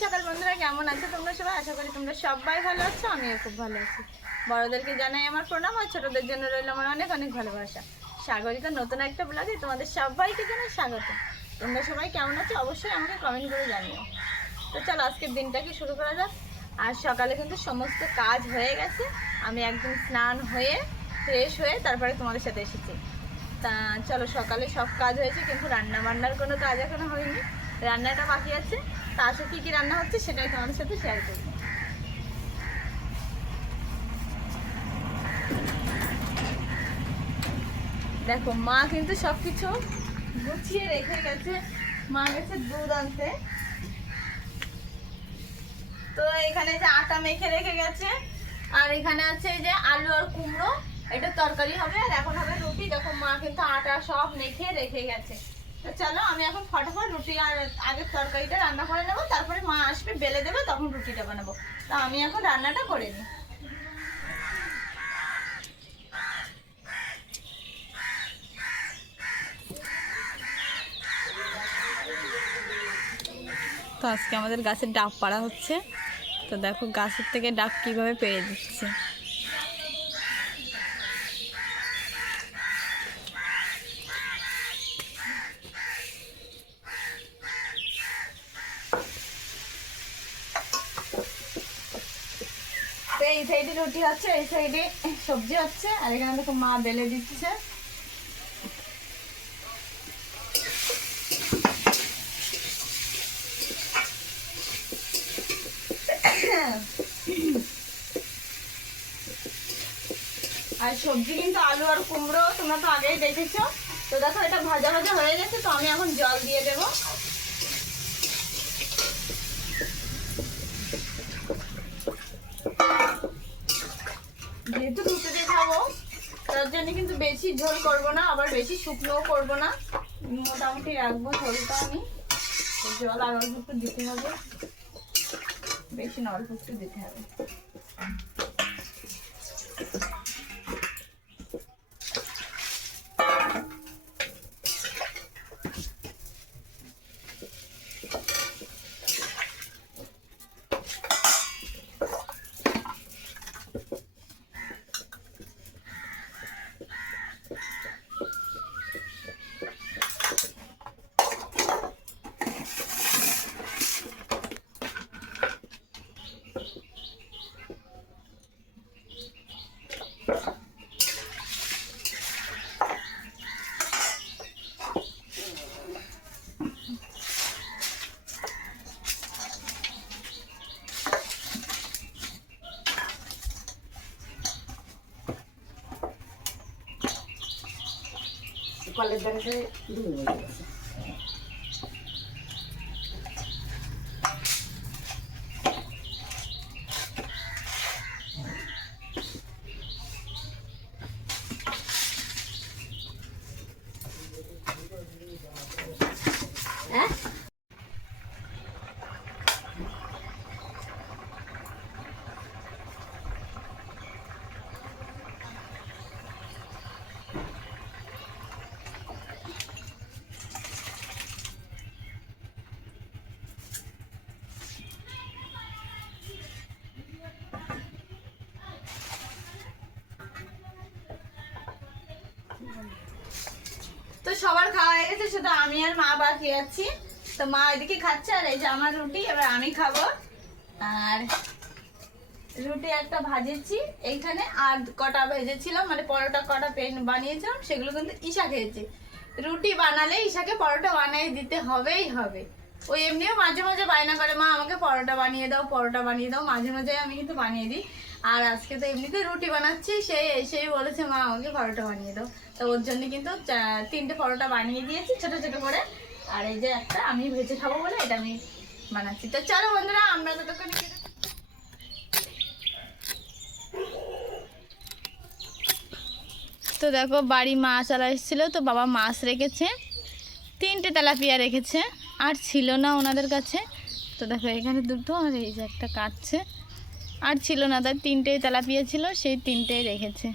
সকাল বন্ধুরা, কেমন আছো তোমরা সবাই? আশা করি তোমরা সবাই ভালো আছো, আমিও খুব ভালো আছি। বড়দেরকে জানাই আমার প্রণাম আর ছোটদের জন্য রইল আমার অনেক অনেক ভালোবাসা। সাগরিকা, নতুন একটা ব্লগে তোমাদের সবাইকে জানাই স্বাগত। তোমরা সবাই কেমন আছো? অবশ্যই আমাকে কমেন্ট করে জানিও। তো চলো, আজকের দিনটাকে শুরু করা যাক। আর সকালে কিন্তু সমস্ত কাজ হয়ে গেছে। আমি একদম স্নান হয়ে ফ্রেশ হয়ে তারপরে তোমাদের সাথে এসেছি। তা চলো, সকালে সব কাজ হয়েছে, কিন্তু রান্না বান্নার কোনো কাজ এখনও হয়নি। রান্নাটা বাকি আছে। তা আসলে কী কী রান্না হচ্ছে সেটাই তোমাদের সাথে শেয়ার করব। দেখো, মা কিন্তু সব কিছু গুছিয়ে রেখে গেছে। মা গেছে দুধ আনতে। তো এখানে যে আটা মেখে রেখে গেছে, আর এখানে আছে এই যে আলু আর কুমড়ো। এটা তরকারি হবে, আর এখন হবে রুটি। দেখো, মা কিন্তু আটা সব মেখে রেখে গেছে। তো চলো, আমি এখন ফটাফট রুটি আর আগের তরকারিটা রান্না করে নেব, তারপরে মা আসবে, বেলে দেবে, তখন রুটিটা বানাবো। তো আমি এখন রান্নাটা করে নিই। তো আজকে আমাদের গাছের ডাব পাড়া হচ্ছে। তো দেখো গাছের থেকে ডাব কীভাবে পেয়ে দিচ্ছে এই সাইডে রুটি এই সাইডে সবজি আর এখানে দেখো মা বেলে দিচ্ছে। আর সবজি কিন্তু আলু আর কুমড়ো, তোমরা তো আগেই দেখেছ। তো দেখো, এটা ভাজা ভাজা হয়ে গেছে, তো আমি এখন জল দিয়ে দেবো যেহেতু রুটি দিয়ে খাব তার জন্য কিন্তু বেশি ঝোল করব না, আবার বেশি শুকনোও করব না। মোটামুটি রাখব ঝোলটা আমি। জল আর অল্প একটু দিতে হবে। বেশি না, অল্প একটু দিতে হবে। কলের দাঁড়িয়ে দুধ হয়ে গেছে হ্যাঁ তো সবার খাওয়া হয়ে গেছে, শুধু আমি আর মা বাকি আছি। তো মা এদিকে খাচ্ছে আর এই যে আমার রুটি, এবার আমি খাব। আর রুটি একটা ভাজেছি, এইখানে আর কটা ভেজেছিলাম মানে পরোটা কটা পেন বানিয়েছিলাম, সেগুলো কিন্তু ঈশা খেয়েছে। রুটি বানালে ঈশাকে পরোটা বানিয়ে দিতে হবেই হবে। ওই এমনিও মাঝে মাঝে বায়না করে, মা, আমাকে পরোটা বানিয়ে দাও, পরোটা বানিয়ে দাও। মাঝে মাঝে আমি কিন্তু বানিয়ে দিই। আর আজকে তো এমনিতে রুটি বানাচ্ছি, সেই এসেই বলেছে, মা, আমাকে পরোটা বানিয়ে দাও। তো ওর জন্য কিন্তু তিনটে পরোটা বানিয়ে দিয়েছি ছোট ছোট করে। আর এই যে একটা আমি ভেজে খাব বলে এটা আমি বানাচ্ছি। তো চলো বন্ধুরা, আমরা ততক্ষণ তো দেখো, বাড়ি মাছ আলা এসেছিল তো বাবা মাছ রেখেছে, তিনটে তেলাপিয়া রেখেছে। আর ছিল না ওনাদের কাছে। তো দেখো, এখানে দুটো আর এই যে একটা কাটছে। আর ছিল না তার তিনটেই তেলাপিয়া ছিল, সেই তিনটেই রেখেছে।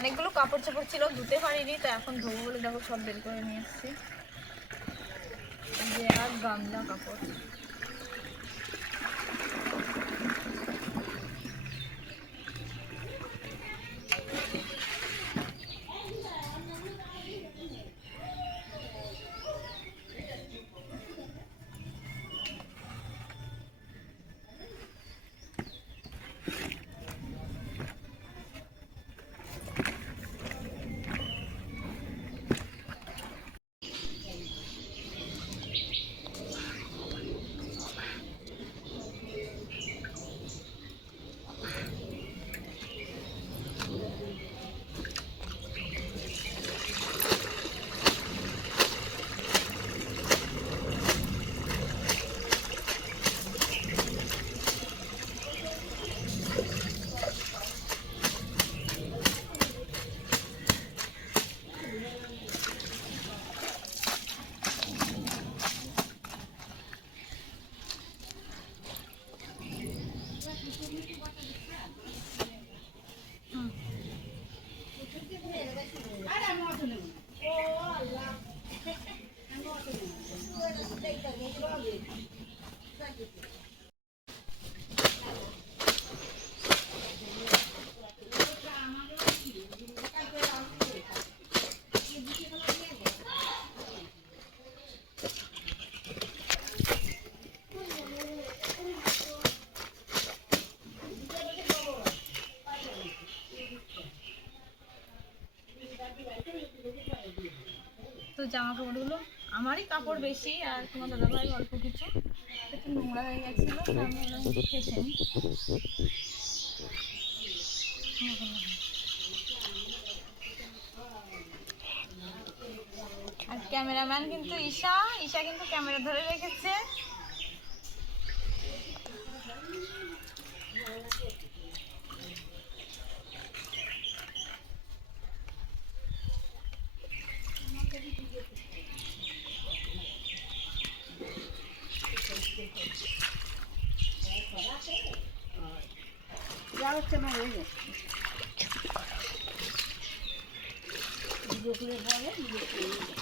অনেকগুলো কাপড় চাপড় ছিল, ধুতে পারিনি, তো এখন ধোবো বলে দেখো সব বের করে নিয়ে এসেছি। যে আর গামলা কাপড়। তো জামা কাপড়গুলো আমারই কাপড় বেশি আর তোমার দাদাভাই অল্প কিছু একটু নোংরা হয়ে গেছিল। আর ক্যামেরাম্যান কিন্তু ঈশা ঈশা কিন্তু ক্যামেরা ধরে রেখেছে যা হচ্ছে আমার হয়ে গেছে দুপুরে বলে দুপুরে খেয়ে নেবে।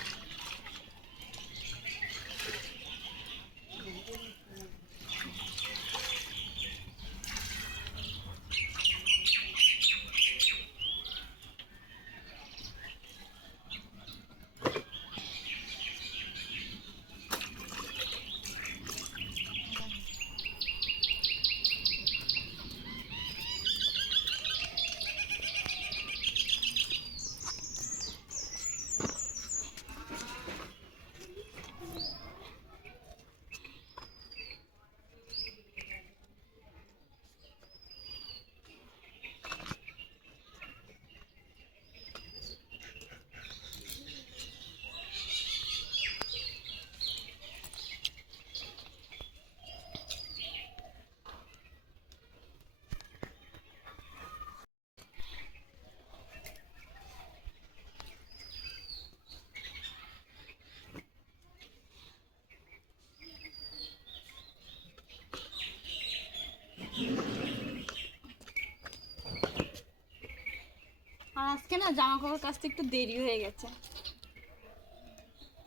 আর আজকে না জামা কাপড় কাচতে একটু দেরি হয়ে গেছে।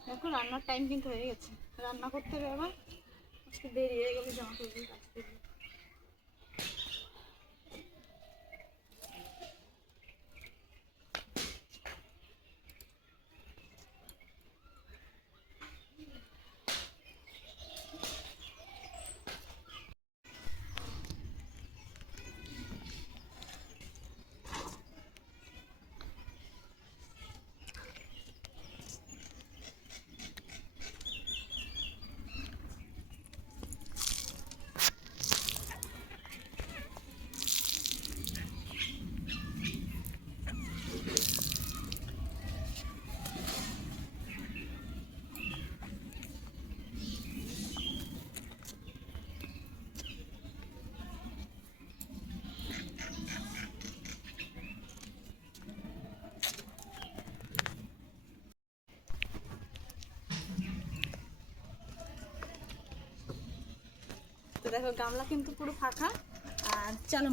দেখো রান্নার টাইম কিন্তু হয়ে গেছে। রান্না করতে হবে আবার। একটু দেরি হয়ে গেলে জামা কাপড় কাচতে দেখো গামলা কিন্তু পুরো ফাঁকা। আর চলো